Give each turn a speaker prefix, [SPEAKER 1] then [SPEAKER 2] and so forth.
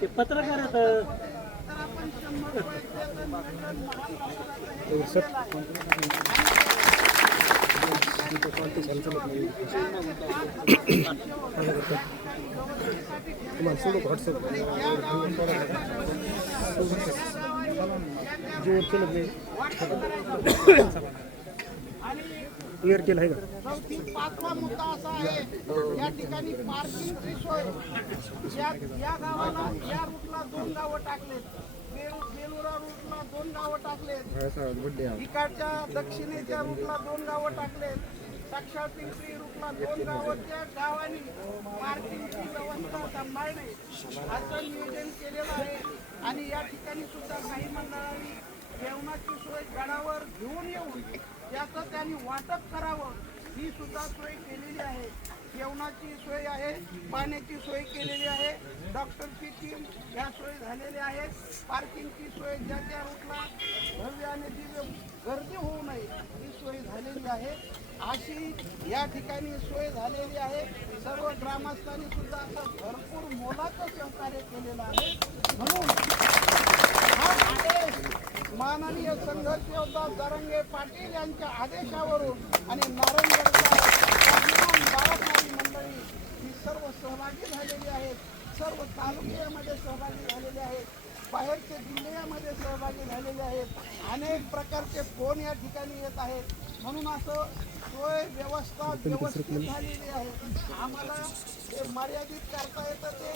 [SPEAKER 1] ते पत्रकार आहेत
[SPEAKER 2] तर आपण शंभर रुपयाचं नियोजन महाप्रसादाचं हे केलं आहे.
[SPEAKER 1] क्लिअर केलं आहे का?
[SPEAKER 2] चौथी पाचवा मुद्दा असा आहे या ठिकाणी पार्किंगची सोय. या या गावाला या रूटला दोन गावं टाकलेत. बेलू बेलुरा रूटला दोन गावं टाकलेत. इकडच्या दक्षिणेच्या रूटला दोन गावं टाकलेत. साक्षात पिंपरी रूटला दोन गावं. त्या गावांनी पार्किंगची व्यवस्था सांभाळणे असं नियोजन केलेलं आहे. आणि या ठिकाणी सुद्धा काही मंडळांनी जेवणाची सोय गडावर घेऊन येऊन याचं त्यांनी वाटप करावं ही सुद्धा सोय केलेली आहे. जेवणाची सोय आहे पाण्याची सोय केलेली आहे डॉक्टरची टीम या सोय झालेल्या आहेत. पार्किंगची सोय ज्या त्या रूटला भव्य आणि दिव्य गर्दी होऊ नये ही सोय झालेली आहे. अशी या ठिकाणी सोय झालेली आहे. सर्व ग्रामस्थांनी सुद्धा असं भरपूर मोलाचं सहकार्य केलेलं आहे. म्हणून हा आदेश माननीय संघर्ष योद्धा जरंगे पाटील यांच्या आदेशावरून आणि नारायणगडच्या मंडळी ही सर्व सहभागी झालेली आहेत. सर्व तालुक्यामध्ये सहभागी झालेले आहेत. बाहेरचे जिल्ह्यामध्ये सहभागी झालेले आहेत. अनेक प्रकारचे फोन या ठिकाणी येत आहेत. म्हणून असं सोय व्यवस्था व्यवस्थित झालेली आहे. आम्हाला ते मर्यादित करता येतं ते